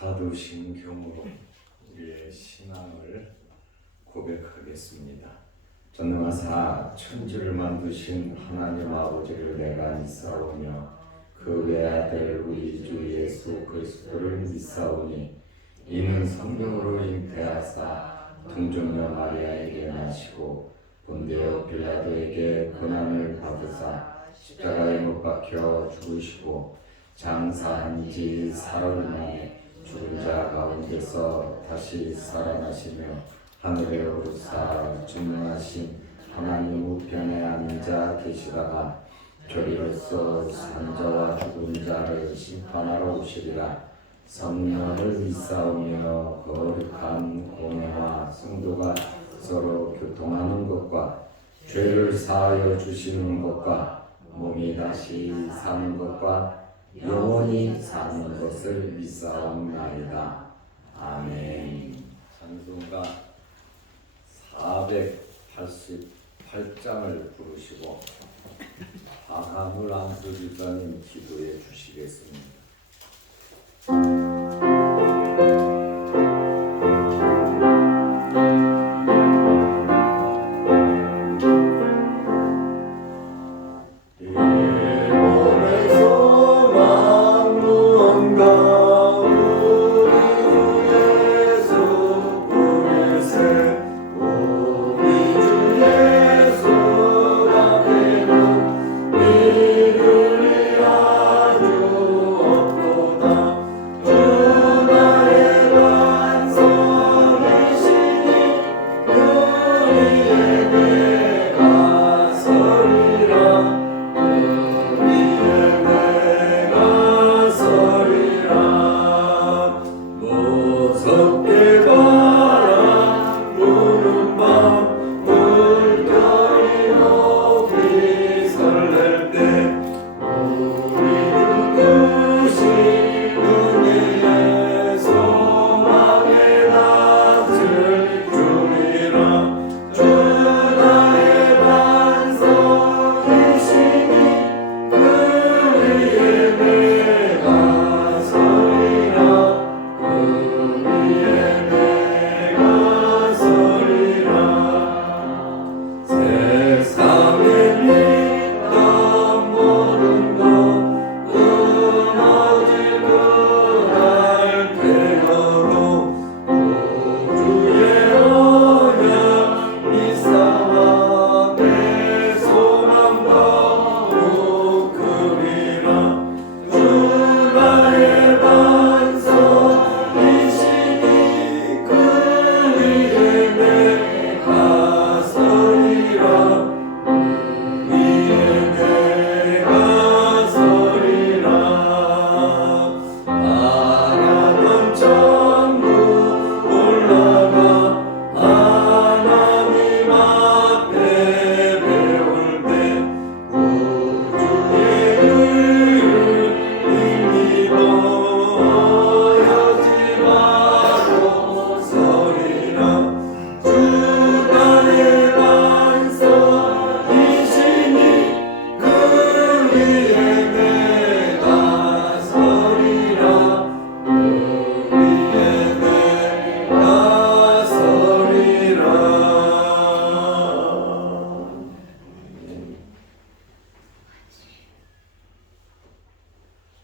사도신경으로 우리의 신앙을 고백하겠습니다. 전능하사 천지를 만드신 하나님 아버지를 내가 믿사오며 그 외아들 우리 주 예수 그리스도를 믿사오니 이는 성령으로 잉태하사 동정녀 마리아에게 나시고 본디오 빌라도에게 고난을 받으사 십자가에 못 박혀 죽으시고 장사한 지 사흘 만에 죽은 자 가운데서 다시 살아나시며 하늘에 오르사 전능하신 하나님 우편에 앉아 계시다가 저리로서 산 자와 죽은 자를 심판하러 오시리라. 성령을 믿사오며 거룩한 공회와 성도가 서로 교통하는 것과 죄를 사하여 주시는 것과 몸이 다시 사는 것과 영원히 사는 것을 믿사옵나이다. 아멘. 찬송가 488장을 부르시고 박하물 안수집사님 기도해 주시겠습니다.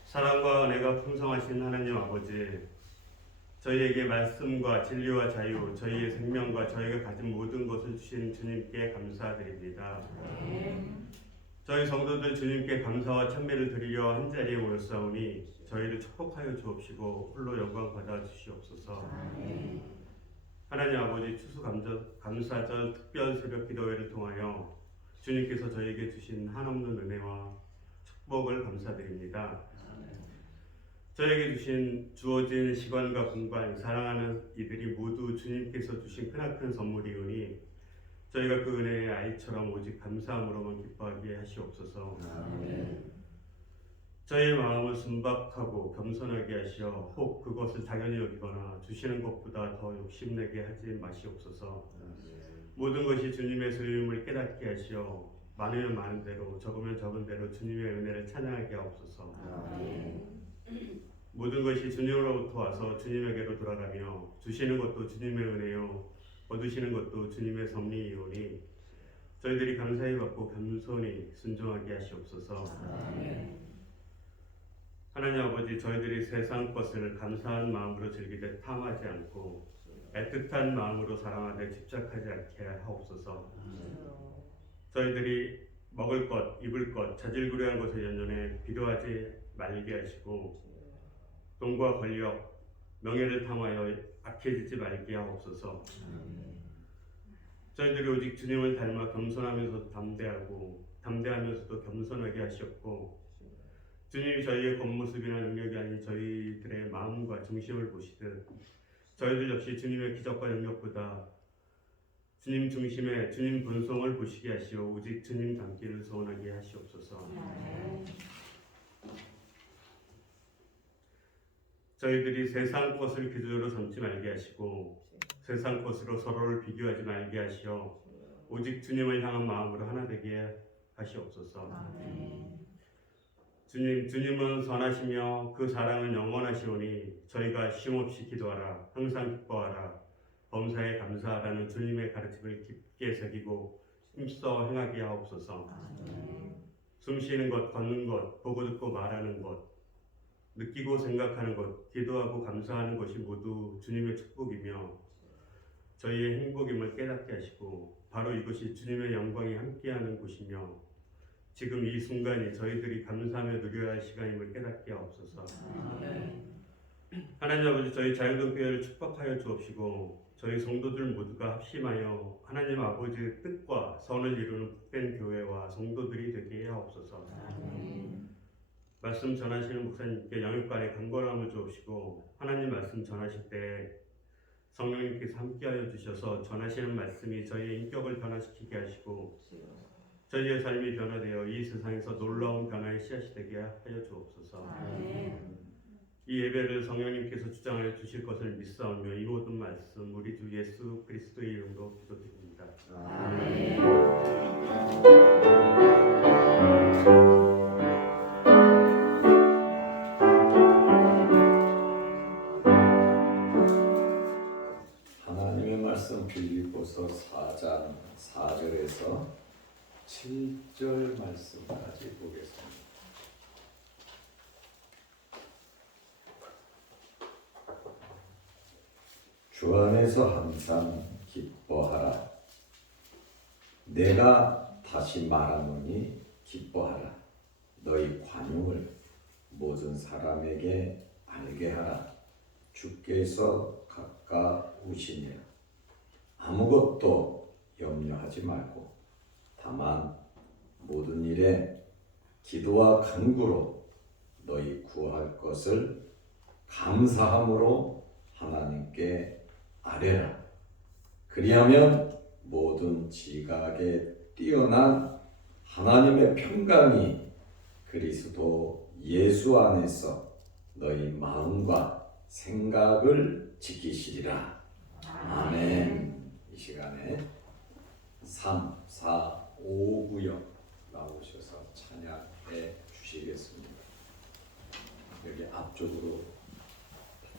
사랑과 은혜가 풍성하신 하나님 아버지, 저희에게 말씀과 진리와 자유, 저희의 생명과 저희가 가진 모든 것을 주신 주님께 감사드립니다. 저희 성도들 주님께 감사와 찬미를 드리려 한자리에 모였사오니 저희를 축복하여 주옵시고 홀로 영광 받아 주시옵소서. 하나님 아버지, 추수감사절 특별 새벽 기도회를 통하여 주님께서 저희에게 주신 한없는 은혜와 축복을 감사드립니다. 저에게 주어진 시간과 공간, 사랑하는 이들이 모두 주님께서 주신 크나큰 선물이오니 저희가 그 은혜의 아이처럼 오직 감사함으로만 기뻐하게 하시옵소서. 아멘. 저희의 마음을 순박하고 겸손하게 하시어 혹 그것을 당연히 여기거나 주시는 것보다 더 욕심내게 하지 마시옵소서. 모든 것이 주님의 소유임을 깨닫게 하시어 많으면 많은 대로 적으면 적은 대로 주님의 은혜를 찬양하게 하옵소서. 아멘. 모든 것이 주님으로부터 와서 주님에게로 돌아가며 주시는 것도 주님의 은혜요 거두시는 것도 주님의 섭리이오니 저희들이 감사히 받고 겸손히 순종하게 하시옵소서. 하나님 아버지, 저희들이 세상 것을 감사한 마음으로 즐기되 탐하지 않고 애틋한 마음으로 사랑하되 집착하지 않게 하옵소서. 저희들이 먹을 것, 입을 것, 자질구레한 것에 연연해 비교하지 말게 하시고 돈과 권력, 명예를 탐하여 악해지지 말게 하옵소서. 저희들이 오직 주님을 닮아 겸손하면서도 담대하면서도 겸손하게 하시옵고 주님이 저희의 겉모습이나 능력이 아닌 저희들의 마음과 중심을 보시듯 저희들 역시 주님의 기적과 능력보다 주님 중심의 주님 본성을 보시게 하시오 오직 주님 닮기를 소원하게 하시옵소서. 저희들이 세상 것을 기준으로 삼지 말게 하시고 세상 것으로 서로를 비교하지 말게 하시어 오직 주님을 향한 마음으로 하나 되게 하시옵소서. 주님은 선하시며 그 사랑은 영원하시오니 저희가 쉼없이 기도하라 항상 기뻐하라 범사에 감사하라는 주님의 가르침을 깊게 새기고 힘써 행하게 하옵소서. 숨쉬는 것, 걷는 것, 보고 듣고 말하는 것, 느끼고 생각하는 것, 기도하고 감사하는 것이 모두 주님의 축복이며 저희의 행복임을 깨닫게 하시고 바로 이것이 주님의 영광이 함께하는 곳이며 지금 이 순간이 저희들이 감사하며 누려야 할 시간임을 깨닫게 하옵소서. 하나님 아버지, 저희 자유동교회를 축복하여 주옵시고 저희 성도들 모두가 합심하여 하나님 아버지의 뜻과 선을 이루는 복된 교회와 성도들이 되게 하옵소서. 말씀 전하시는 목사님께 영육간의 강건함을 주옵시고 하나님 말씀 전하실 때 성령님께서 함께하여 주셔서 전하시는 말씀이 저희의 인격을 변화시키게 하시고 저희의 삶이 변화되어 이 세상에서 놀라운 변화의 씨앗이 되게 하여 주옵소서. 이 예배를 성령님께서 주장하여 주실 것을 믿사오며 이 모든 말씀 우리 주 예수 그리스도의 이름으로 기도드립니다. 하나님의 말씀 빌립보서 4장 4절에서 7절 말씀까지 보겠습니다. 주 안에서 항상 기뻐하라. 내가 다시 말하노니 기뻐하라. 너희 관용을 모든 사람에게 알게 하라. 주께서 가까우시니라. 아무것도 염려하지 말고 다만 모든 일에 기도와 간구로 너희 구할 것을 감사함으로 하나님께 아뢰라. 그리하면 모든 지각에 뛰어난 하나님의 평강이 그리스도 예수 안에서 너희 마음과 생각을 지키시리라. 아멘. 이 시간에 3, 4, 5 구역 나오셔서 찬양해 주시겠습니다. 여기 앞쪽으로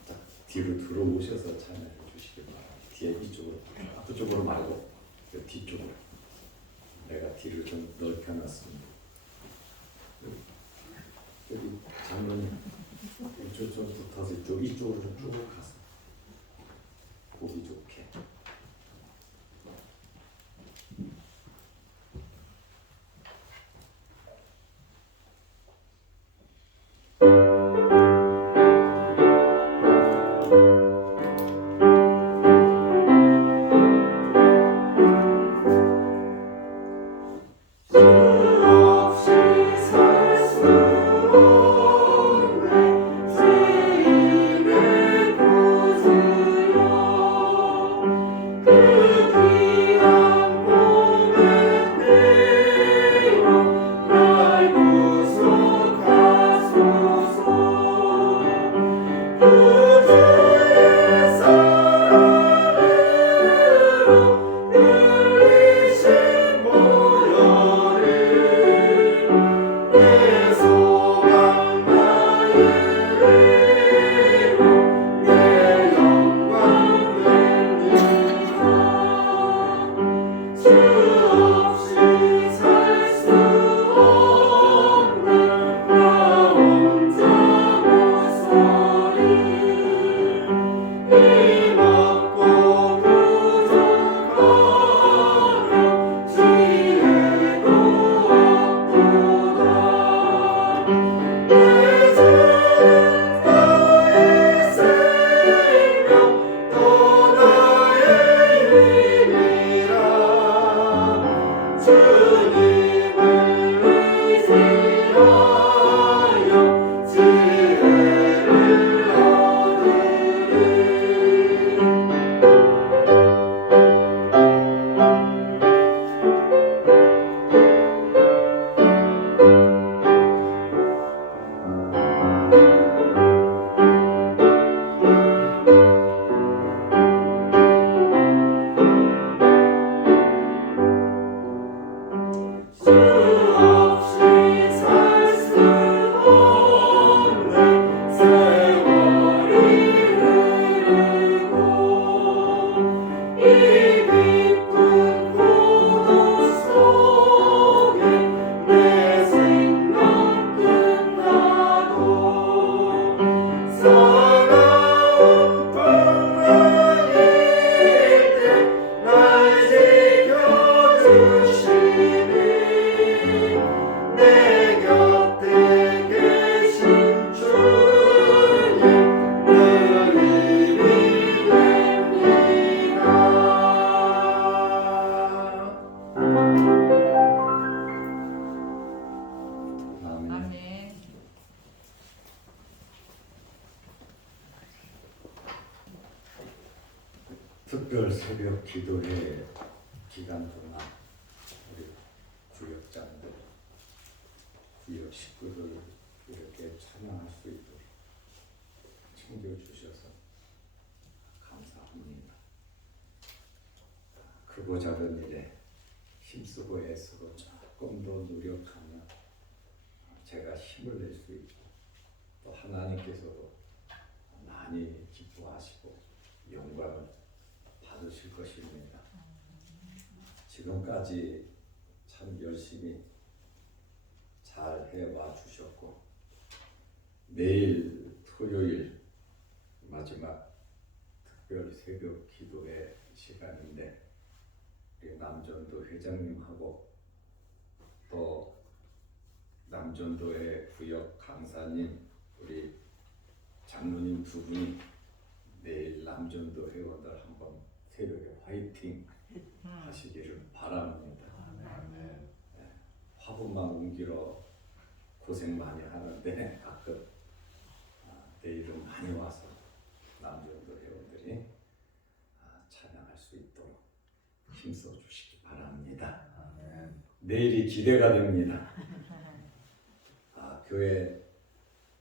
딱 뒤로 들어오셔서 찬양해 주시기 바랍니다. 뒤에 이쪽으로, 앞쪽으로 말고 뒤쪽으로. 내가 뒤를 좀 넓혀놨습니다. 여기 장로님 좀 붙어서 이쪽으로 좀 쭉 가서 보기 좋게. 주의 이름을 부르 특별 새벽 기도회 기간 동안 우리 구역장들, 구역 식구들 이렇게 찬양할 수 있도록 챙겨주셔서 감사합니다. 크고 작은 일에 힘쓰고 애쓰고 조금 더 노력하면 제가 힘을 낼 수 있고 또 하나님께서도 많이 기뻐하시고 영광을 받으실 것입니다. 지금까지 참 열심히 잘 해와 주셨고 내일 토요일 마지막 특별 새벽 기도회 시간인데 우리 남전도 회장님하고 또 남전도의 구역 강사님 우리 장로님 두 분이 내일 남전도 회원들 한번 새벽에 화이팅 하시기를 바랍니다. 네. 화분만 옮기러 고생 많이 하는데 가끔 내일은 많이 와서 남전도 회원들이 찬양할 수 있도록 힘써 주시기 바랍니다. 내일이 기대가 됩니다. 교회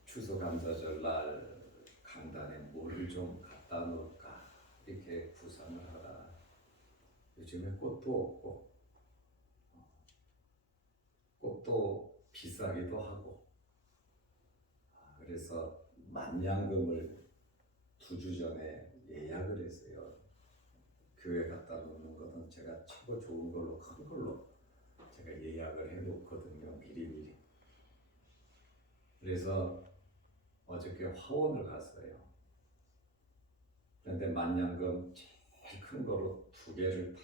추수감사절 날 강단에 뭐를 좀 갖다 놓을까 이렇게 구상을 하다 요즘에 꽃도 없고 꽃도 비싸기도 하고 그래서 만냥금을 2주 전에 예약을 했어요. 교회 갖다 놓는 것은 제가 최고 좋은 걸로 큰 걸로 제가 예약을 해 놓거든요. 미리미리. 그래서 어저께 화원을 갔어요. 그런데 만냥금 제일 큰 거로 2개를 다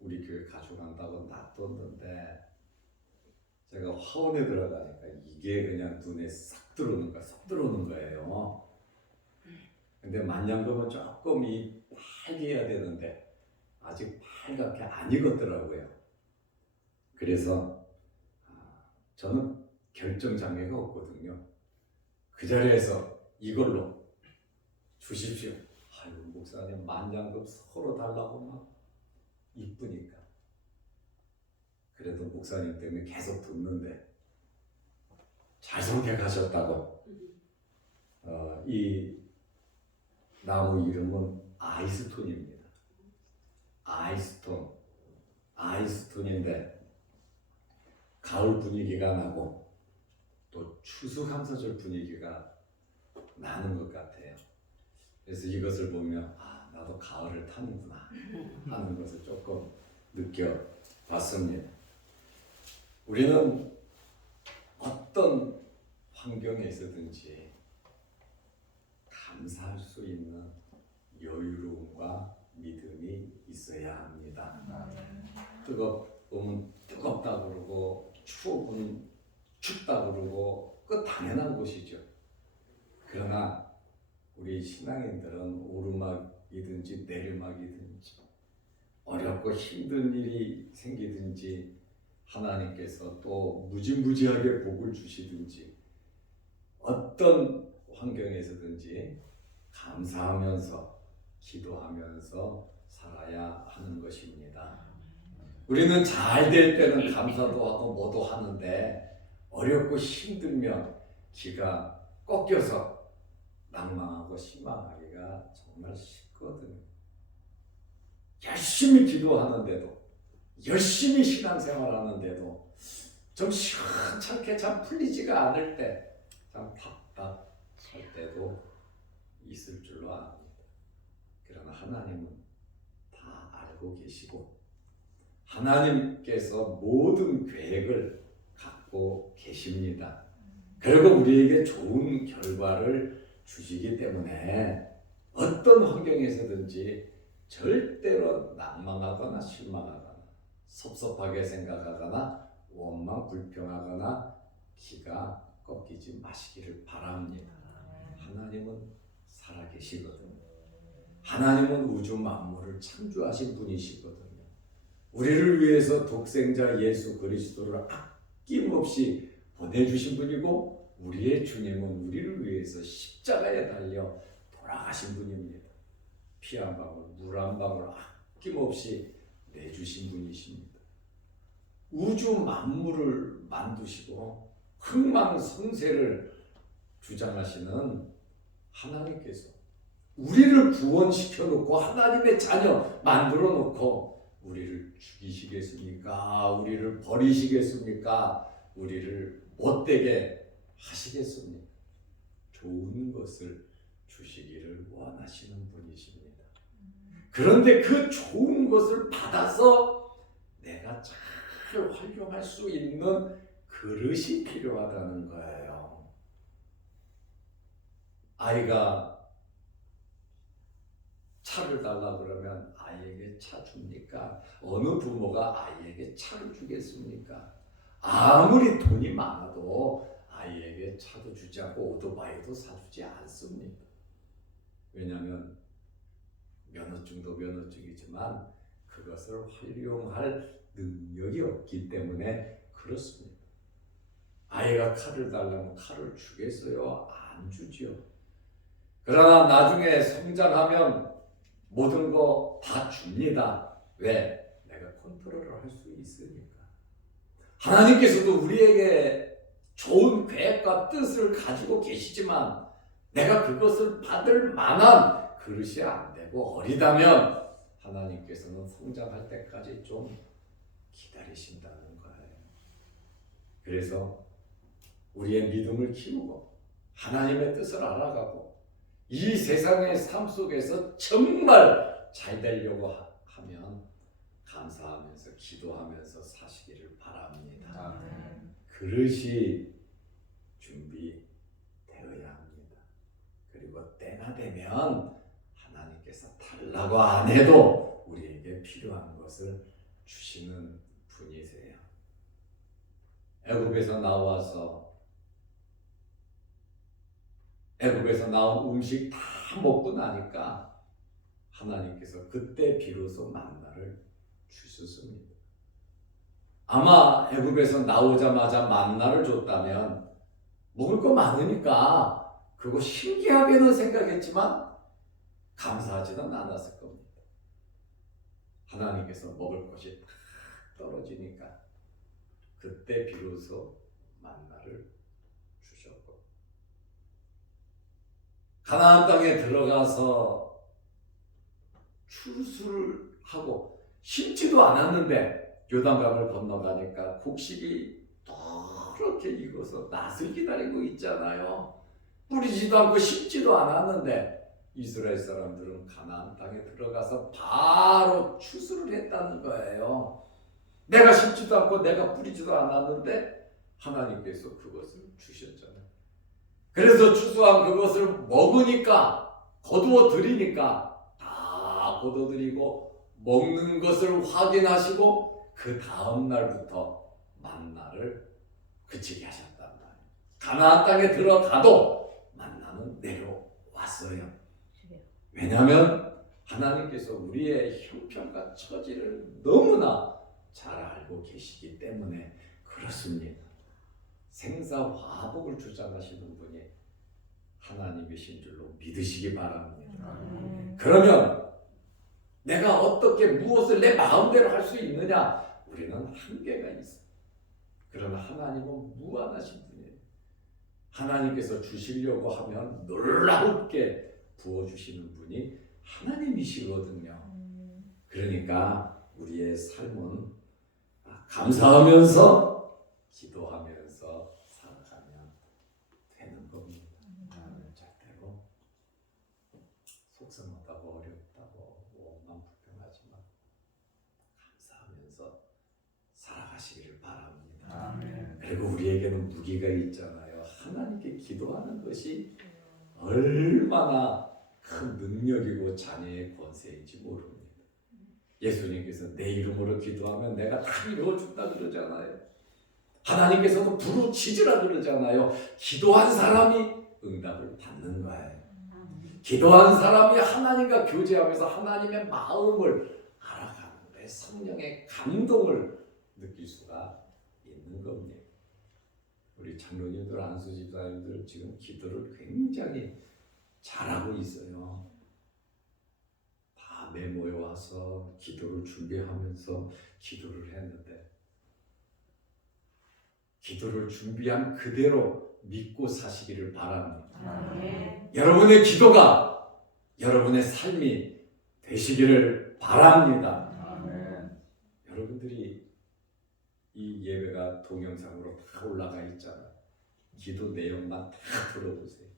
우리 교회 가져간다고 놔뒀는데 제가 화원에 들어가니까 이게 그냥 눈에 싹 들어오는 거예요. 근데 만냥금은 조금 이 빨개야 되는데 아직 빨갛게 안 익었더라고요. 그래서 저는 결정 장애가 없거든요. 그 자리에서 이걸로 주십시오. 아유 목사님 만냥금 서로 달라고 막 이쁘니까. 그래도 목사님 때문에 계속 듣는데 잘 선택하셨다고. 이 나무 이름은 아이스톤입니다. 아이스톤인데 가을 분위기가 나고 또 추수감사절 분위기가 나는 것 같아요. 그래서 이것을 보면 나도 가을을 타는구나 하는 것을 조금 느껴봤습니다. 우리는 어떤 환경에 있어든지 감사할 수 있는 여유로움과 믿음이 있어야 합니다. 뜨겁으면 뜨겁다 그러고 추우면 춥다 그러고 그 당연한 것이죠. 그러나 우리 신앙인들은 오르막이든지 내리막이든지 어렵고 힘든 일이 생기든지 하나님께서 또 무지무지하게 복을 주시든지 어떤 환경에서든지 감사하면서 기도하면서 살아야 하는 것입니다. 우리는 잘 될 때는 감사도 하고 뭐도 하는데 어렵고 힘들면 기가 꺾여서 낭망하고 실망하기가 정말 쉽거든요. 열심히 기도하는데도 열심히 신앙생활하는데도 좀 시원찮게 참 풀리지가 않을 때 참 답답할 때도 있을 줄로 압니다. 그러나 하나님은 다 알고 계시고 하나님께서 모든 계획을 갖고 계십니다. 그리고 우리에게 좋은 결과를 주시기 때문에 어떤 환경에서든지 절대로 낭망하거나 실망하거나 섭섭하게 생각하거나 원망 불평하거나 기가 꺾이지 마시기를 바랍니다. 하나님은 살아계시거든요. 하나님은 우주 만물을 창조하신 분이시거든요. 우리를 위해서 독생자 예수 그리스도를 아낌없이 보내주신 분이고 우리의 주님은 우리를 위해서 십자가에 달려 돌아가신 분입니다. 피 한 방울, 물 한 방울 아낌없이 내주신 분이십니다. 우주 만물을 만드시고 흥망성쇠를 주장하시는 하나님께서 우리를 구원시켜 놓고 하나님의 자녀 만들어 놓고 우리를 죽이시겠습니까? 우리를 버리시겠습니까? 우리를 못되게 하시겠습니까? 좋은 것을 주시기를 원하시는 분이십니다. 그런데 그 좋은 것을 받아서 내가 잘 활용할 수 있는 그릇이 필요하다는 거예요. 아이가 차를 달라 그러면 아이에게 차 줍니까? 어느 부모가 아이에게 차를 주겠습니까? 아무리 돈이 많아도 아이에게 차도 주지 않고 오토바이도 사주지 않습니다. 왜냐하면 면허증도 면허증이지만 그것을 활용할 능력이 없기 때문에 그렇습니다. 아이가 칼을 달라면 칼을 주겠어요? 안 주지요. 그러나 나중에 성장하면 모든 거 다 줍니다. 왜? 내가 컨트롤을 할 수 있으니까. 하나님께서도 우리에게 좋은 계획과 뜻을 가지고 계시지만 내가 그것을 받을 만한 그릇이 안 되고 어리다면 하나님께서는 성장할 때까지 좀 기다리신다는 거예요. 그래서 우리의 믿음을 키우고 하나님의 뜻을 알아가고 이 세상의 삶 속에서 정말 잘 되려고 하면 감사하면서 기도하면서 사시기를 바랍니다. 그릇이 준비되어야 합니다. 그리고 때가 되면 하나님께서 달라고 안 해도 우리에게 필요한 것을 주시는 분이세요. 애굽에서 나온 음식 다 먹고 나니까 하나님께서 그때 비로소 만나를 주셨습니다. 아마 애굽에서 나오자마자 만나를 줬다면 먹을 거 많으니까 그거 신기하게는 생각했지만 감사하지는 않았을 겁니다. 하나님께서 먹을 것이 다 떨어지니까 그때 비로소 만나를 주셨고 가나안 땅에 들어가서 추수를 하고 심지도 않았는데 요단강을 건너가니까 곡식이 그렇게 익어서 낫을 기다리고 있잖아요. 뿌리지도 않고 심지도 않았는데 이스라엘 사람들은 가나안 땅에 들어가서 바로 추수를 했다는 거예요. 내가 심지도 않고 내가 뿌리지도 않았는데 하나님께서 그것을 주셨잖아요. 그래서 추수한 그것을 먹으니까 거두어 드리니까 다 거둬들이고 먹는 것을 확인하시고 그 다음 날부터 만나를 그치게 하셨단 말이에요. 가나안 땅에 들어가도 만나는 내려왔어요. 왜냐하면 하나님께서 우리의 형편과 처지를 너무나 잘 알고 계시기 때문에 그렇습니다. 생사화복을 주장하시는 분이 하나님이신 줄로 믿으시기 바랍니다. 그러면 내가 어떻게 무엇을 내 마음대로 할 수 있느냐? 우리는 한계가 있어요. 그러나 하나님은 무한하신 분이에요. 하나님께서 주시려고 하면 놀랍게 부어주시는 분이 하나님이시거든요. 그러니까 우리의 삶은 감사하면서 기도하면서 살아가면 되는 겁니다. 절대로 속상하다고 어렵다고 몸만 불평하지만 감사하면서 살아가시기를 바랍니다. 그리고 우리에게는 무기가 있잖아요. 하나님께 기도하는 것이 얼마나 큰 능력이고 자녀의 권세인지 모릅니다. 예수님께서 내 이름으로 기도하면 내가 다 이루어준다 그러잖아요. 하나님께서도 부르짖으라 그러잖아요. 기도한 사람이 응답을 받는 거예요. 기도한 사람이 하나님과 교제하면서 하나님의 마음을 알아가는데 성령의 감동을 느낄 수가 있는 겁니다. 우리 장로님들, 안수 집사님들 지금 기도를 굉장히 잘하고 있어요. 밤에 모여와서 기도를 준비하면서 기도를 했는데 기도를 준비한 그대로 믿고 사시기를 바랍니다. 여러분의 기도가 여러분의 삶이 되시기를 바랍니다. 여러분들이 이 예배가 동영상으로 다 올라가 있잖아요. 기도 내용만 다 들어보세요.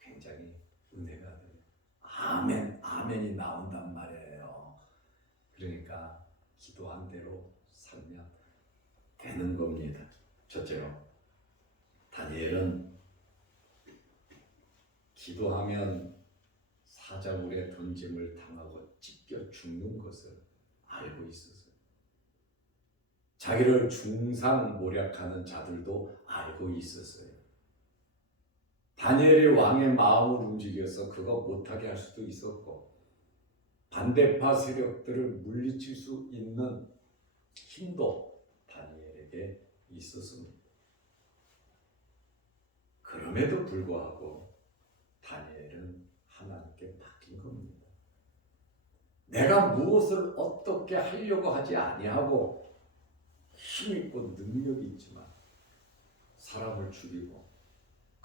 굉장히 은혜가 돼요. 아멘, 아멘이 나온단 말이에요. 그러니까 기도한 대로 살면 되는 겁니다. 첫째로, 다니엘은 기도하면 사자굴에 던짐을 당하고 찢겨 죽는 것을 알고 있었어요. 자기를 중상모략하는 자들도 알고 있었어요. 다니엘이 왕의 마음을 움직여서 그거 못하게 할 수도 있었고 반대파 세력들을 물리칠 수 있는 힘도 다니엘에게 있었습니다. 그럼에도 불구하고 다니엘은 하나님께 맡긴 겁니다. 내가 무엇을 어떻게 하려고 하지 아니하고 힘있고 능력이 있지만 사람을 죽이고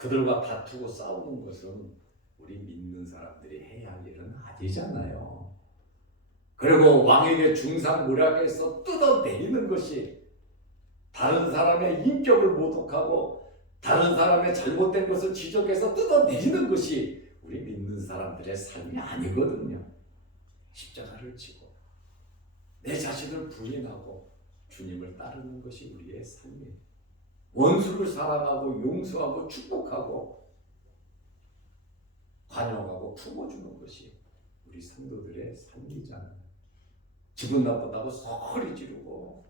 그들과 다투고 싸우는 것은 우리 믿는 사람들이 해야 할 일은 아니잖아요. 그리고 왕에게 중상모략해서 뜯어내리는 것이 다른 사람의 인격을 모독하고 다른 사람의 잘못된 것을 지적해서 뜯어내리는 것이 우리 믿는 사람들의 삶이 아니거든요. 십자가를 지고 내 자신을 부인하고 주님을 따르는 것이 우리의 삶이에요. 원수를 사랑하고 용서하고 축복하고 관용하고 품어주는 것이 우리 성도들의 삶이잖아요. 기분 나쁘다고 소리 지르고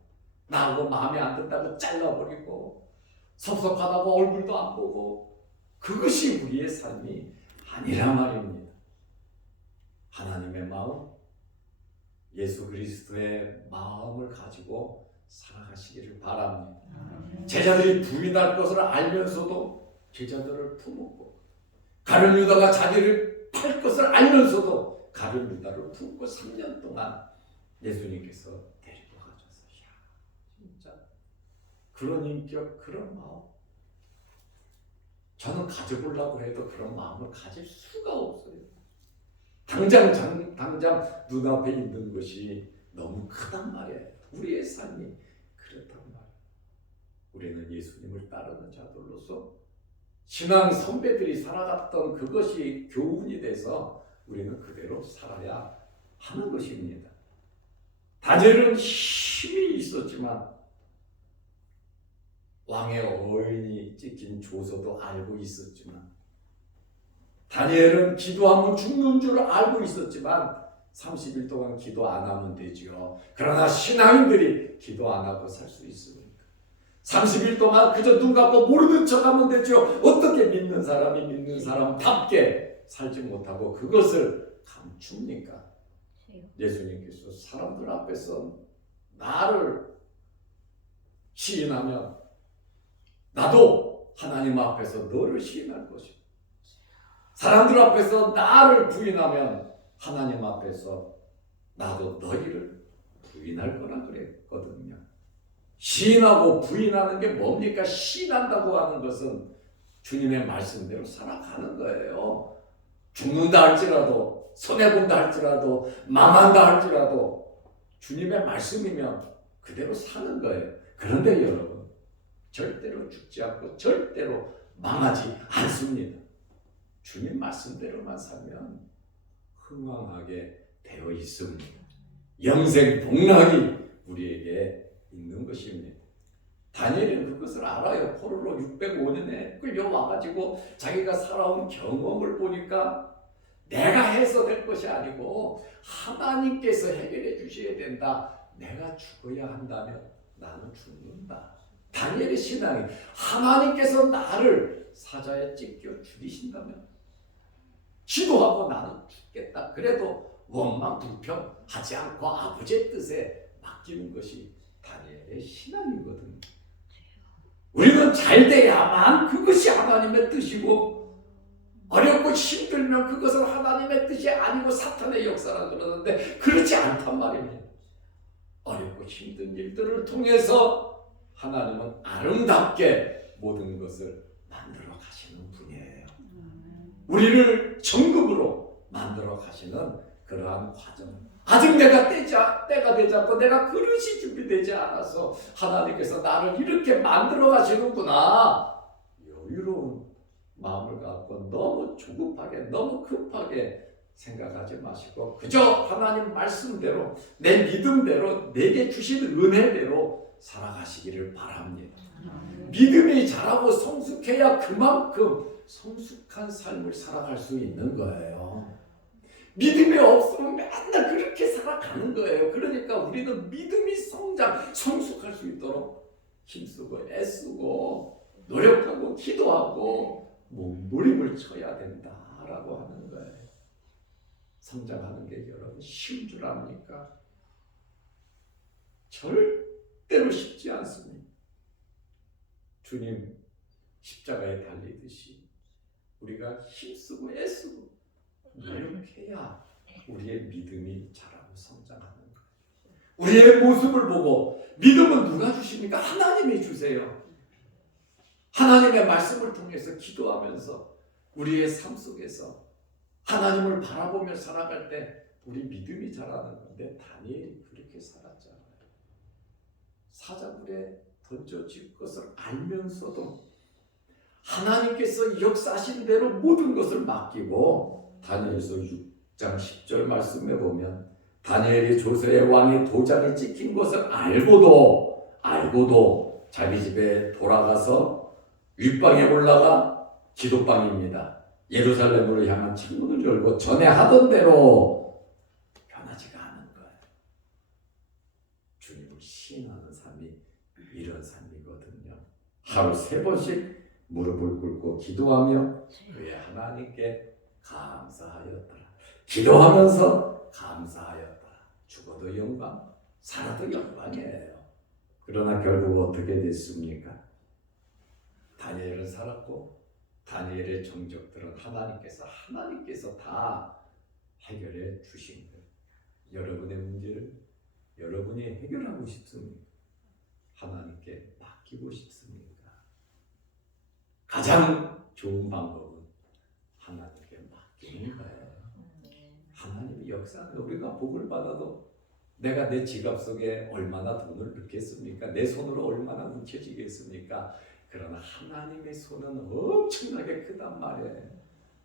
나하고 마음에 안 든다고 잘라버리고 섭섭하다고 얼굴도 안 보고 그것이 우리의 삶이 아니란 말입니다. 하나님의 마음, 예수 그리스도의 마음을 가지고 살아가시기를 바랍니다. 제자들이 부인할 것을 알면서도 제자들을 품었고 가룟 유다가 자기를 팔 것을 알면서도 가룟 유다를 품고 3년 동안 예수님께서 데리고 가셔서 진짜 그런 인격, 그런 마음 저는 가져보려고 해도 그런 마음을 가질 수가 없어요. 당장 눈앞에 있는 것이 너무 크단 말이에요. 우리의 삶이 그렇단 말이에요. 우리는 예수님을 따르는 자들로서 신앙 선배들이 살아갔던 그것이 교훈이 돼서 우리는 그대로 살아야 하는 것입니다. 다니엘은 힘이 있었지만 왕의 어인이 찍힌 조서도 알고 있었지만 다니엘은 기도하면 죽는 줄 알고 있었지만 30일 동안 기도 안 하면 되지요. 그러나 신앙인들이 기도 안 하고 살 수 있습니까? 30일 동안 그저 눈 감고 모르는 척하면 되죠. 어떻게 믿는 사람이 믿는 사람답게 살지 못하고 그것을 감춥니까? 예수님께서 사람들 앞에서 나를 시인하면 나도 하나님 앞에서 너를 시인할 것이고 사람들 앞에서 나를 부인하면 하나님 앞에서 나도 너희를 부인할 거라 그랬거든요. 시인하고 부인하는 게 뭡니까? 시인한다고 하는 것은 주님의 말씀대로 살아가는 거예요. 죽는다 할지라도 손해본다 할지라도 망한다 할지라도 주님의 말씀이면 그대로 사는 거예요. 그런데 여러분 절대로 죽지 않고 절대로 망하지 않습니다. 주님 말씀대로만 살면 흥왕하게 되어 있습니다. 영생 복락이 우리에게 있는 것입니다. 다니엘은 그것을 알아요. 포로로 605년에 끌려와가지고 자기가 살아온 경험을 보니까 내가 해서 될 것이 아니고 하나님께서 해결해 주셔야 된다. 내가 죽어야 한다면 나는 죽는다. 다니엘의 신앙이 하나님께서 나를 사자에 찢겨 죽이신다면 기도하고 나는 죽겠다. 그래도 원망 불평하지 않고 아버지의 뜻에 맡기는 것이 다니엘의 신앙이거든요. 우리는 잘 돼야만 그것이 하나님의 뜻이고 어렵고 힘들면 그것은 하나님의 뜻이 아니고 사탄의 역사라 그러는데 그렇지 않단 말입니다. 어렵고 힘든 일들을 통해서 하나님은 아름답게 모든 것을 만들어 가시는 분이에요. 우리를 정금으로 만들어 가시는 그러한 과정. 아직 내가 때가 되지 않고 내가 그릇이 준비되지 않아서 하나님께서 나를 이렇게 만들어 가시는구나. 여유로운 마음을 갖고 너무 조급하게 너무 급하게 생각하지 마시고 그저 하나님 말씀대로 내 믿음대로 내게 주신 은혜대로 살아가시기를 바랍니다. 믿음이 자라고 성숙해야 그만큼 성숙한 삶을 살아갈 수 있는 거예요. 믿음이 없으면 맨날 그렇게 살아가는 거예요. 그러니까 우리는 믿음이 성숙할 수 있도록 힘쓰고 애쓰고 노력하고 기도하고 몸부림을 쳐야 된다라고 하는 거예요. 성장하는 게 여러분 쉬운 줄 압니까? 절대로 쉽지 않습니다. 주님 십자가에 달리듯이 우리가 힘쓰고 애쓰고 노력해야 우리의 믿음이 자라고 성장하는 거예요. 우리의 모습을 보고 믿음은 누가 주십니까? 하나님이 주세요. 하나님의 말씀을 통해서 기도하면서 우리의 삶 속에서 하나님을 바라보며 살아갈 때 우리 믿음이 자라는 건데 다니엘이 그렇게 살았잖아요. 사자굴에 던져질 것을 알면서도 하나님께서 역사하신 대로 모든 것을 맡기고 다니엘서 6장 10절 말씀에 보면 다니엘이 조서의 왕의 도장이 찍힌 것을 알고도 자기 집에 돌아가서 윗방에 올라가 기도방입니다. 예루살렘으로 향한 창문을 열고 전에 하던 대로 변하지가 않은 거예요. 주님을 시인하는 삶이 이런 삶이거든요. 하루 3번씩 무릎을 꿇고 기도하며 그의 하나님께 감사하였더라. 기도하면서 감사하였더라. 죽어도 영광, 살아도 영광이에요. 그러나 결국 어떻게 됐습니까? 다니엘은 살았고 다니엘의 정적들은 하나님께서 다 해결해 주신 거예요. 여러분의 문제를 여러분이 해결하고 싶습니까? 하나님께 맡기고 싶습니까? 가장 좋은 방법은 하나님께 맡기는 거예요. 하나님이 역사하는 우리가 복을 받아도 내가 내 지갑 속에 얼마나 돈을 넣겠습니까? 내 손으로 얼마나 뭉쳐지겠습니까? 그러나 하나님의 손은 엄청나게 크단 말이에요.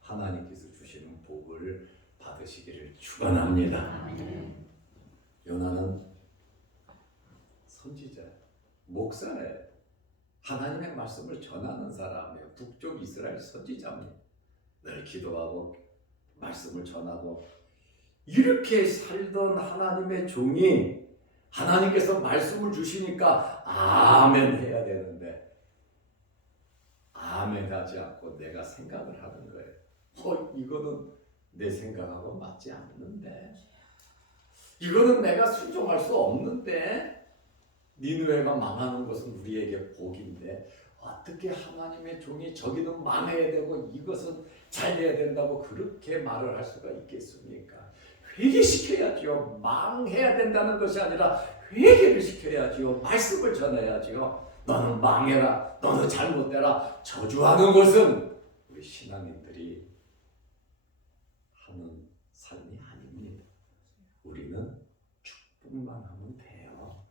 하나님께서 주시는 복을 받으시기를 축원합니다. 요나는 선지자, 목사예요. 하나님의 말씀을 전하는 사람이에요. 북쪽 이스라엘 선지자입니다. 늘 기도하고 말씀을 전하고 이렇게 살던 하나님의 종이 하나님께서 말씀을 주시니까 아멘 해야 되는데 아멘 하지 않고 내가 생각을 하는 거예요. 이거는 내 생각하고 맞지 않는데 이거는 내가 순종할 수 없는데 니느웨가 망하는 것은 우리에게 복인데 어떻게 하나님의 종이 저기는 망해야 되고 이것은 잘 돼야 된다고 그렇게 말을 할 수가 있겠습니까? 회개시켜야지요. 망해야 된다는 것이 아니라 회개를 시켜야지요. 말씀을 전해야지요. 너는 망해라. 너는 잘못되라. 저주하는 것은 우리 신앙인들이 하는 삶이 아닙니다. 우리는 축복만 하면 돼요.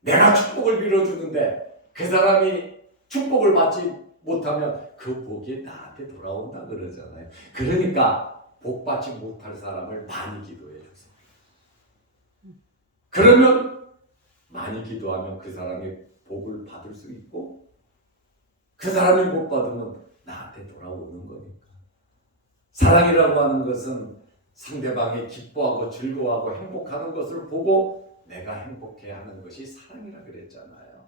내가 축복을 빌어주는데 그 사람이 축복을 받지 못하면 그 복이 나한테 돌아온다 그러잖아요. 그러니까 복 받지 못할 사람을 많이 기도해 주세요. 그러면 많이 기도하면 그 사람이 복을 받을 수 있고 그 사람이 못 받으면 나한테 돌아오는 거니까. 사랑이라고 하는 것은 상대방이 기뻐하고 즐거워하고 행복하는 것을 보고 내가 행복해하는 것이 사랑이라 그랬잖아요.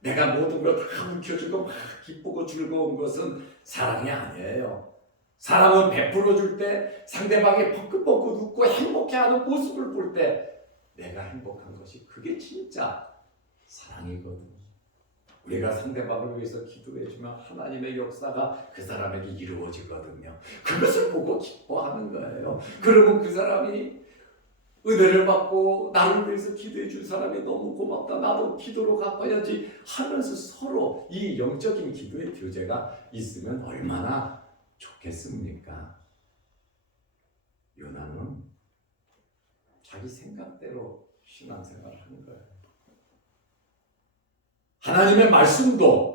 내가 모든 걸 다 움켜쥐고 막 기쁘고 즐거운 것은 사랑이 아니에요. 사랑은 베풀어 줄 때 상대방이 뻐긋뻐긋 웃고 행복해하는 모습을 볼 때 내가 행복한 것이 그게 진짜 사랑이거든요. 우리가 상대방을 위해서 기도해주면 하나님의 역사가 그 사람에게 이루어지거든요. 그것을 보고 기뻐하는 거예요. 그러면 그 사람이 은혜를 받고 나를 위해서 기도해 줄 사람이 너무 고맙다, 나도 기도로 갚아야지 하면서 서로 이 영적인 기도의 교제가 있으면 얼마나 좋겠습니까? 요나는 자기 생각대로 신앙생활을 하는 거예요. 하나님의 말씀도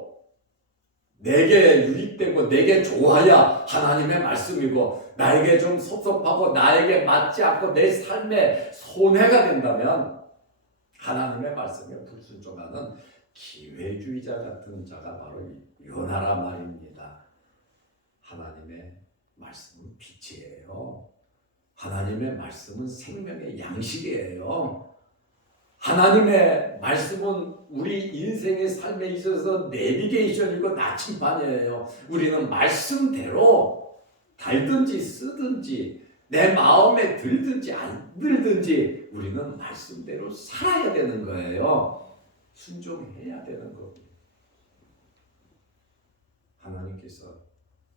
내게 유익되고 내게 좋아야 하나님의 말씀이고, 나에게 좀 섭섭하고 나에게 맞지 않고 내 삶에 손해가 된다면 하나님의 말씀에 불순종하는 기회주의자 같은 자가 바로 요나라 말입니다. 하나님의 말씀은 빛이에요. 하나님의 말씀은 생명의 양식이에요. 하나님의 말씀은 우리 인생의 삶에 있어서 내비게이션이고 나침반이에요. 우리는 말씀대로 달든지 쓰든지 내 마음에 들든지 안 들든지 우리는 말씀대로 살아야 되는 거예요. 순종해야 되는 겁니다. 하나님께서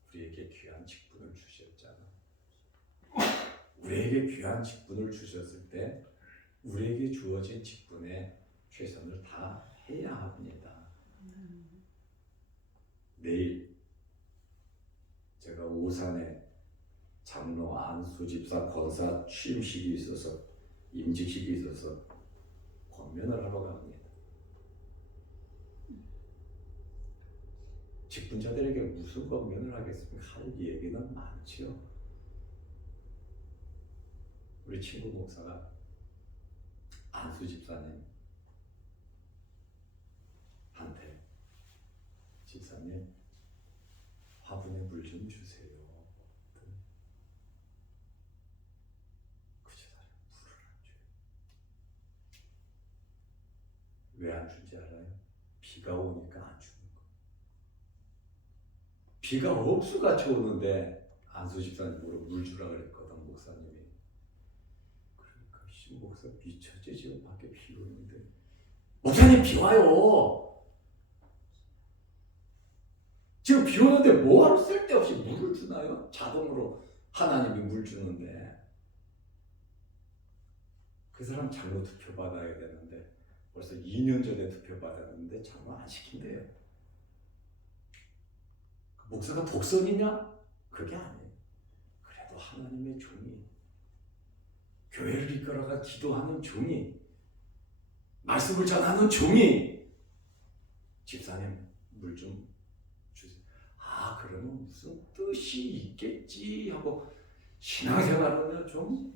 우리에게 귀한 직분을 주셨잖아요. 우리에게 귀한 직분을 주셨을 때 우리에게 주어진 직분에 최선을 다해야 합니다. 내일 제가 오산에 장로 안수 집사 권사 취임식이 있어서, 임직식이 있어서 권면을 하러 갑니다. 직분자들에게 무슨 권면을 하겠습니까? 할 얘기는 많지요. 우리 친구 목사가 안수 집사님 한테, 집사님 화분에 물 좀 주세요. 그 집사님 물을 안 줘요. 왜 안 준지 알아요? 비가 오니까 안 주는 거. 비가 억수같이 오는데 안수 집사님으로 물 주라 그랬거든, 목사님이. 그러니까 목사 미쳤지, 지금 밖에 비 오는데. 목사님 비 와요. 지금 비 오는데 뭐하러 쓸데없이 물을 주나요? 자동으로 하나님이 물 주는데. 그 사람 장로 투표 받아야 되는데 벌써 2년 전에 투표 받았는데 장로 안 시킨대요. 목사가 독선이냐? 그게 아니에요. 그래도 하나님의 종이, 교회를 이끌어가 기도하는 종이, 말씀을 전하는 종이 집사님 물 좀 주세요. 아, 그러면 무슨 뜻이 있겠지 하고 신앙생활은 좀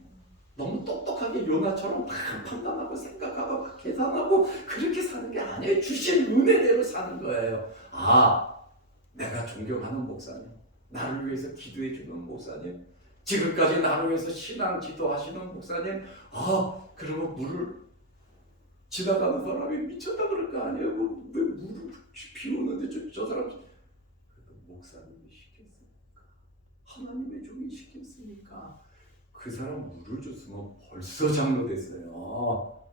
너무 똑똑하게 요나처럼 다 판단하고 생각하고 계산하고 그렇게 사는 게 아니에요. 주신 은혜대로 사는 거예요. 아, 내가 존경하는 목사님, 나를 위해서 기도해 주는 목사님, 지금까지 나를 위해서 신앙 기도하시는 목사님, 아, 그러면 물을 지나가는 사람이 미쳤다 그럴 거 아니에요. 왜 물을 비 오는데 저 사람, 목사님이 시켰습니까? 하나님의 종이 시켰습니까? 그 사람 물을 줬으면 벌써 장로 됐어요.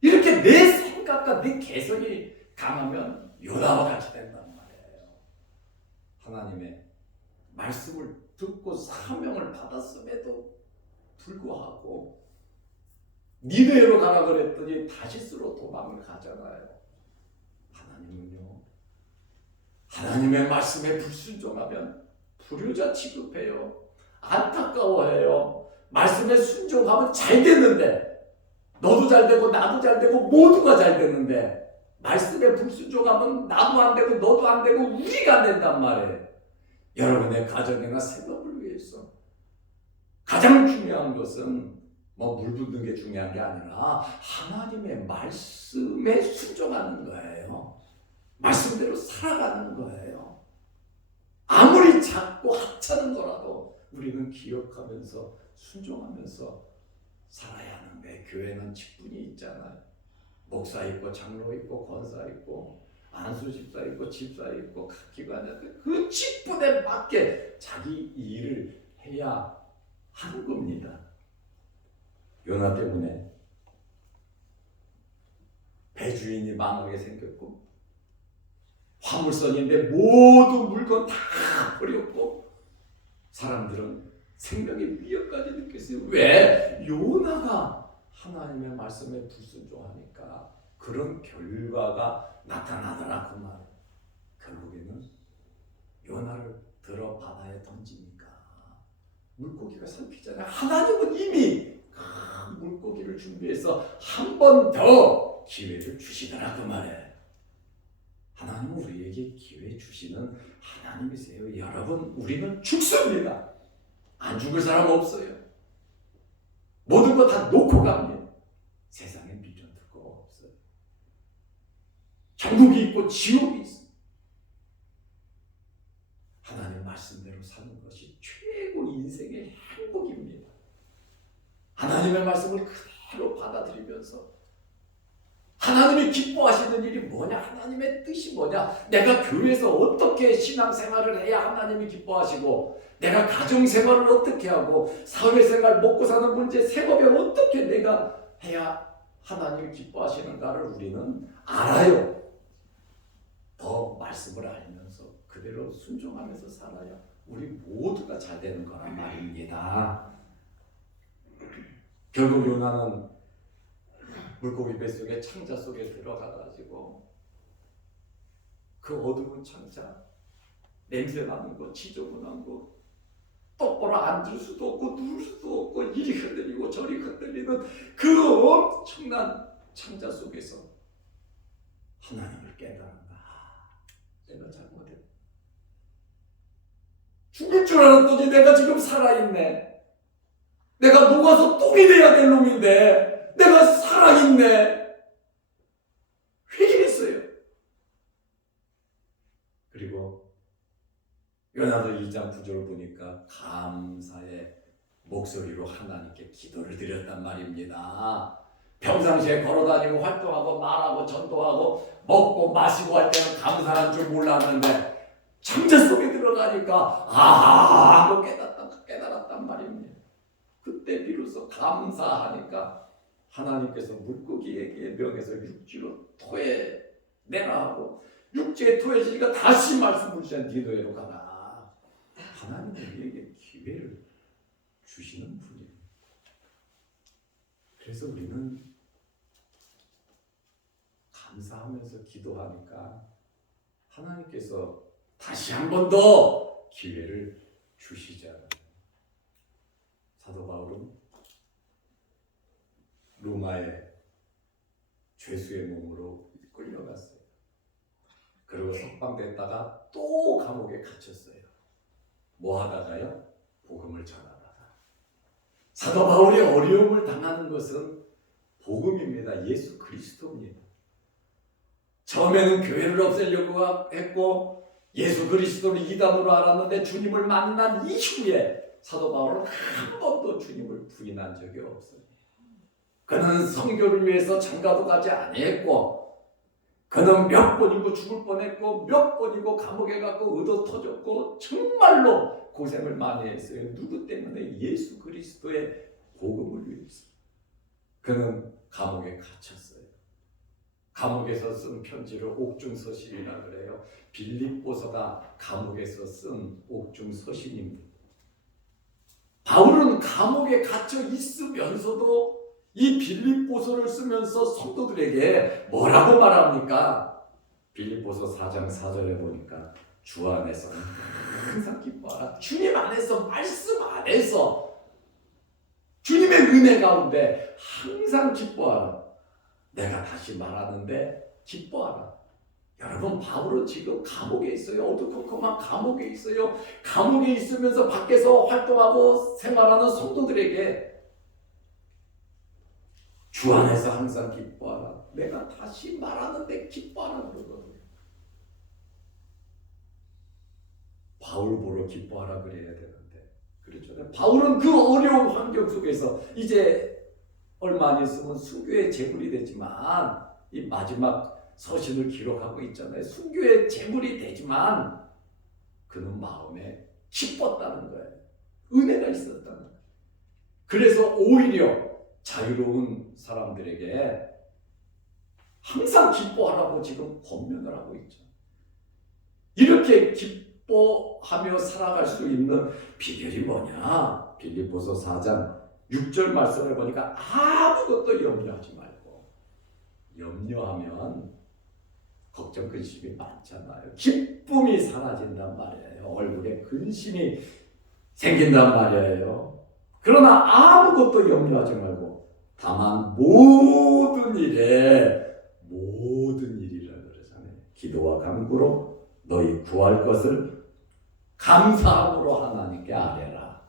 이렇게 내 생각과 내 개성이 강하면 요나와 같이 된단 말이에요. 하나님의 말씀을 듣고 사명을 받았음에도 불구하고 니느웨로 가라 그랬더니 다시스로 도망을 가잖아요. 하나님은요, 하나님의 말씀에 불순종하면 불효자 취급해요. 안타까워해요. 말씀에 순종하면 잘 되는데, 너도 잘 되고 나도 잘 되고 모두가 잘 되는데, 말씀에 불순종하면 나도 안 되고 너도 안 되고 우리가 안 된단 말이에요. 여러분의 가정이나 생업을 위해서 가장 중요한 것은 물 붓는 게 중요한 게 아니라 하나님의 말씀에 순종하는 거예요. 말씀대로 살아가는 거예요. 아무리 작고 하찮은 거라도 우리는 기억하면서 순종하면서 살아야 하는데, 교회는 직분이 있잖아요. 목사 있고 장로 있고 권사 있고 안수 집사 있고 집사 있고 각 기관에 그 직분에 맞게 자기 일을 해야 하는 겁니다. 요나 때문에 배주인이 망하게 생겼고 화물선인데 모든 물건 다 버렸고 사람들은 생명의 위협까지 느꼈어요. 왜? 요나가 하나님의 말씀에 불순종하니까 그런 결과가 나타나더라 그 말. 결국에는 요나를 들어 바다에 던지니까 물고기가 삼키잖아요. 하나님은 이미 그 물고기를 준비해서 한 번 더 기회를 주시더라 그 말에. 하나님은 우리에게 기회 주시는 하나님이세요. 여러분, 우리는 죽습니다. 안 죽을 사람 없어요. 모든 거 다 놓고 갑니다. 세상에 미련 두고 없어요. 천국이 있고 지옥이 있어요. 하나님 말씀대로 사는 것이 최고 인생의 행복입니다. 하나님의 말씀을 그대로 받아들이면서 하나님이 기뻐하시는 일이 뭐냐? 하나님의 뜻이 뭐냐? 내가 교회에서 어떻게 신앙생활을 해야 하나님이 기뻐하시고 내가 가정생활을 어떻게 하고 사회생활 먹고 사는 문제 생업에 어떻게 내가 해야 하나님이 기뻐하시는가를 우리는 알아요. 더 말씀을 알면서 그대로 순종하면서 살아야 우리 모두가 잘 되는 거란 말입니다. 결국 요나는 물고기 뱃속에 창자 속에 들어가가지고 그 어두운 창자, 냄새 나는 거, 지저분한 거, 똑바로 앉을 수도 없고 누울 수도 없고 이리 흔들리고 저리 흔들리는 그 엄청난 창자 속에서 하나님을 깨달은다. 내가 잘못했다. 죽을 줄 알았더니 내가 지금 살아있네. 내가 녹아서 똥이 돼야 될 놈인데 내가 살아있네. 회개했어요. 그리고 요나도 2장 9절 보니까 감사의 목소리로 하나님께 기도를 드렸단 말입니다. 평상시에 걸어다니고 활동하고 말하고 전도하고 먹고 마시고 할 때는 감사한 줄 몰랐는데 창자 속에 들어가니까 하고 깨달았단 말입니다. 그때 비로소 감사하니까 하나님께서 물고기에게 명해서 육지로 토해내라 하고 육지에 토해지니까 다시 말씀을 주신 니느웨로 가라. 하나님은 우리에게 기회를 주시는 분이에요. 그래서 우리는 감사하면서 기도하니까 하나님께서 다시 한 번 더 기회를 주시잖아요. 사도 바울은 로마의 죄수의 몸으로 끌려갔어요. 그리고 석방됐다가 또 감옥에 갇혔어요. 뭐 하다가요? 복음을 전하다가. 사도 바울이 어려움을 당하는 것은 복음입니다. 예수 그리스도입니다. 처음에는 교회를 없애려고 했고 예수 그리스도를 이단으로 알았는데 주님을 만난 이후에 사도 바울은 한 번도 주님을 부인한 적이 없어요. 그는 선교를 위해서 장가도 가지 아니했고 그는 몇 번이고 죽을 뻔했고 몇 번이고 감옥에 가고 의도 터졌고 정말로 고생을 많이 했어요. 누구 때문에? 예수 그리스도의 복음을 위해서. 그는 감옥에 갇혔어요. 감옥에서 쓴 편지를 옥중서신이라 그래요. 빌립보서가 감옥에서 쓴 옥중서신입니다. 바울은 감옥에 갇혀 있으면서도 이 빌립보서를 쓰면서 성도들에게 뭐라고 말합니까? 빌립보서 4장 4절에 보니까 주 안에서 항상 기뻐하라. 주님 안에서, 말씀 안에서 주님의 은혜 가운데 항상 기뻐하라. 내가 다시 말하는데 기뻐하라. 여러분, 바울은 지금 감옥에 있어요. 어두컴컴한 감옥에 있어요. 감옥에 있으면서 밖에서 활동하고 생활하는 성도들에게 주 안에서 항상 기뻐하라. 내가 다시 말하는데 기뻐하라 그러거든요. 바울 보러 기뻐하라 그래야 되는데 그렇죠. 바울은 그 어려운 환경 속에서 이제 얼마 안 있으면 순교의 제물이 되지만 이 마지막 서신을 기록하고 있잖아요. 순교의 제물이 되지만 그는 마음에 기뻤다는 거예요. 은혜가 있었다는 거예요. 그래서 오히려 자유로운 사람들에게 항상 기뻐하라고 지금 권면을 하고 있죠. 이렇게 기뻐하며 살아갈 수 있는 비결이 뭐냐? 빌립보서 4장 6절 말씀을 보니까 아무것도 염려하지 말고, 염려하면 걱정 근심이 많잖아요. 기쁨이 사라진단 말이에요. 얼굴에 근심이 생긴단 말이에요. 그러나 아무것도 염려하지 말고 다만 모든 일이라 그러잖아요. 기도와 간구로 너희 구할 것을 감사함으로 하나님께 아뢰라.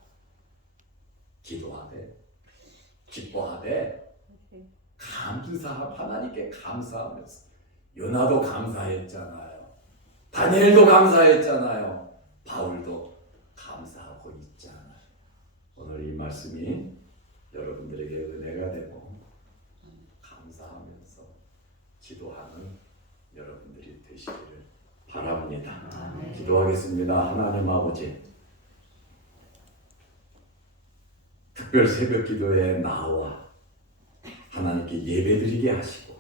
기도하되 기뻐하되 하나님께 감사하면서, 요나도 감사했잖아요. 다니엘도 감사했잖아요. 바울도 감사하고 있잖아요. 오늘 이 말씀이 여러분들에게 은혜가 되고 감사하면서 기도하는 여러분들이 되시기를 바랍니다. 기도하겠습니다. 하나님 아버지, 특별 새벽 기도에 나와 하나님께 예배드리게 하시고,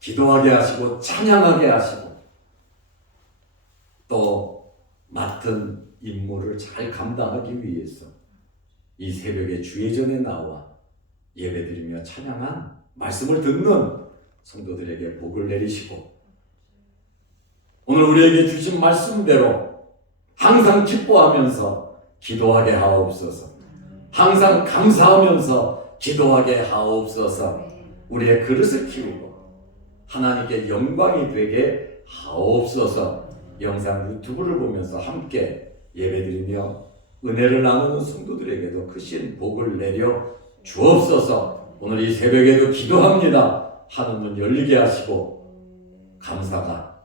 기도하게 하시고, 찬양하게 하시고, 또 맡은 임무를 잘 감당하기 위해서 이 새벽에 주의 전에 나와 예배드리며 찬양한 말씀을 듣는 성도들에게 복을 내리시고, 오늘 우리에게 주신 말씀대로 항상 기뻐하면서 기도하게 하옵소서. 항상 감사하면서 기도하게 하옵소서. 우리의 그릇을 키우고 하나님께 영광이 되게 하옵소서. 영상 유튜브를 보면서 함께 예배드리며 은혜를 나누는 성도들에게도 크신 복을 내려 주옵소서. 오늘 이 새벽에도 기도합니다. 하늘문 열리게 하시고 감사가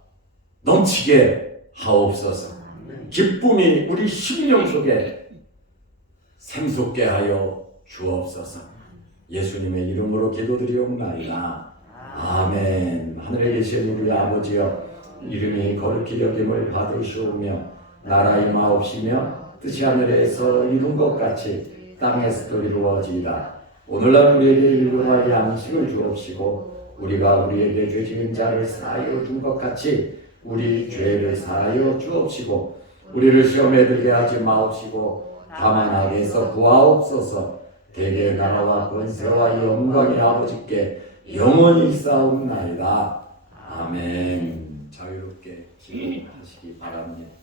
넘치게 하옵소서. 기쁨이 우리 심령 속에 샘솟게 하여 주옵소서. 예수님의 이름으로 기도드리옵나이다. 아멘. 하늘에 계신 우리 아버지여, 이름이 거룩히 여김을 받으시오며 나라 임하옵시며 뜻이 하늘에서 이룬 것 같이 땅에서도 이루어지이다. 오늘날 우리에게 일용할 양식을 주옵시고, 우리가 우리에게 죄 지은 자를 사하여 준 것 같이 우리 죄를 사하여 주옵시고, 우리를 시험에 들게 하지 마옵시고 다만 악에서 구하옵소서. 대개 나라와 권세와 영광이 아버지께 영원히 있사옵나이다. 아멘. 자유롭게 기도하시기 바랍니다.